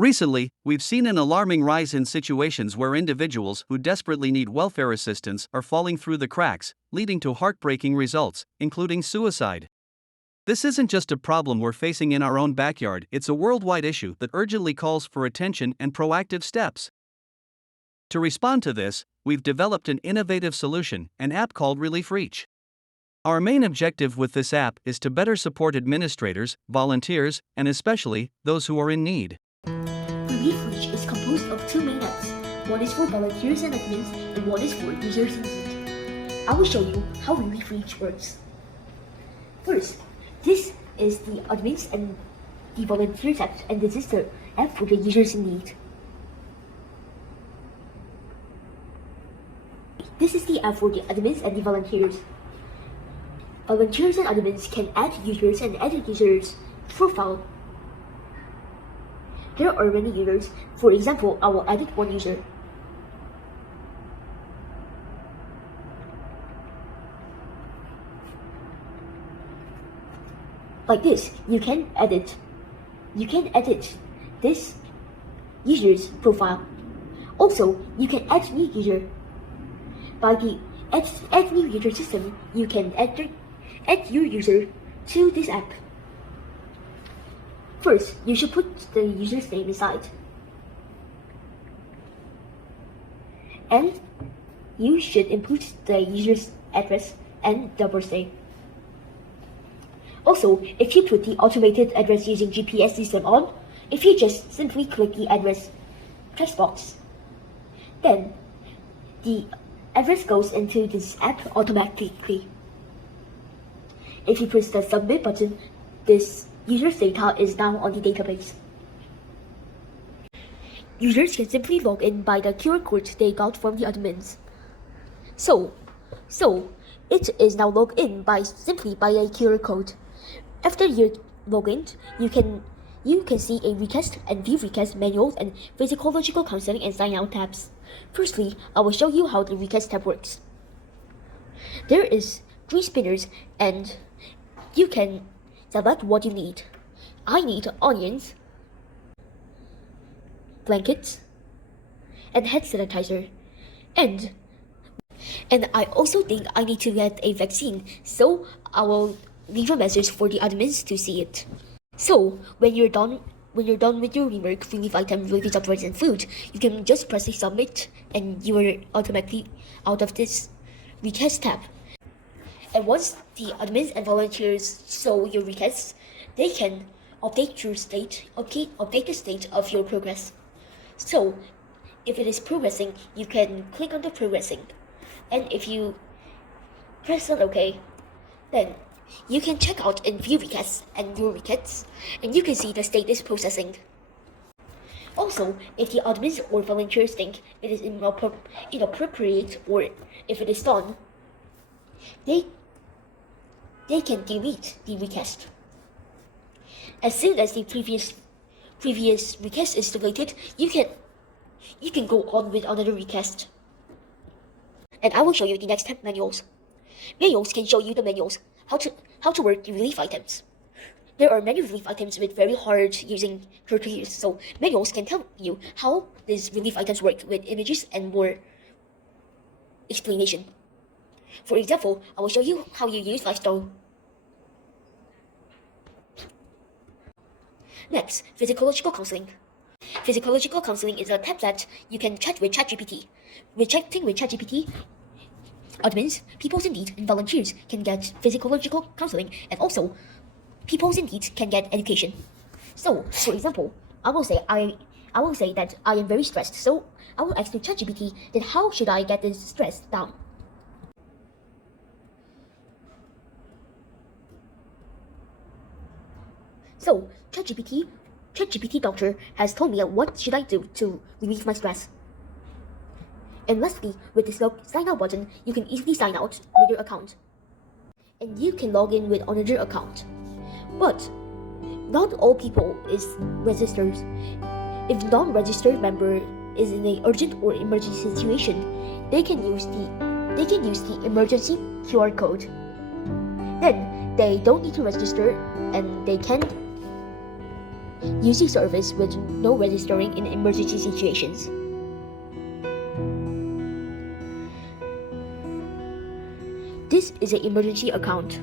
Recently, we've seen an alarming rise in situations where individuals who desperately need welfare assistance are falling through the cracks, leading to heartbreaking results, including suicide. This isn't just a problem we're facing in our own backyard, it's a worldwide issue that urgently calls for attention and proactive steps. To respond to this, we've developed an innovative solution, an app called Relief Reach. Our main objective with this app is to better support administrators, volunteers, and especially those who are in need. Relief Reach is composed of two main apps. One is for volunteers and admins, and one is for users in need. I will show you how Relief Reach works. First, this is the admins and the volunteers app, and this is the app for the users in need. This is the app for the admins and the volunteers. Volunteers and admins can add users and edit users' profile. There are many users. For example, I will edit one user. Like this, you can edit this user's profile. Also, you can add new user. By the add new user system, you can add your user to this app. First, you should put the user's name inside. And you should input the user's address and their birthday. Also, if you put the automated address using GPS system on, if you just simply click the address text box, then the address goes into this app automatically. If you press the submit button, this user's data is now on the database. Users can simply log in by the QR code they got from the admins. So it is now logged in simply by a QR code. After you log in, you can see a request and view request manuals and physiological counseling and sign out tabs. Firstly, I will show you how the request tab works. There is 3 spinners and you can select what you need. I need onions, blankets, and hand sanitizer. And I also think I need to get a vaccine, so I will leave a message for the admins to see it. So when you're done with your remark, relief item, relief supplies, and food, you can just press submit and you are automatically out of this request tab. And once the admins and volunteers saw your requests, they can update the state of your progress. So if it is progressing, you can click on the progressing. And if you press on OK, then you can check out in view requests and view requests, and you can see the status processing. Also, if the admins or volunteers think it is inappropriate or if it is done, they can delete the request. As soon as the previous request is deleted, you can go on with another request. And I will show you the next step manuals. Manuals can show you the manuals how to work the relief items. There are many relief items with very hard using criteria, so manuals can tell you how these relief items work with images and more explanation. For example, I will show you how you use lifestyle. Next, physiological counseling. Physiological counseling is a tab that you can chat with ChatGPT. With chatting with ChatGPT, admins, people in need, and volunteers can get physiological counseling, and also people in need can get education. So, for example, I will say that I am very stressed. So I will ask to ChatGPT then how should I get this stress down? So ChatGPT doctor has told me what should I do to relieve my stress. And lastly, with this sign out button, you can easily sign out with your account. And you can log in with another account. But not all people is registered. If non-registered member is in an urgent or emergency situation, they can use the emergency QR code. Then they don't need to register and they can using service with no registering in emergency situations. This is an emergency account.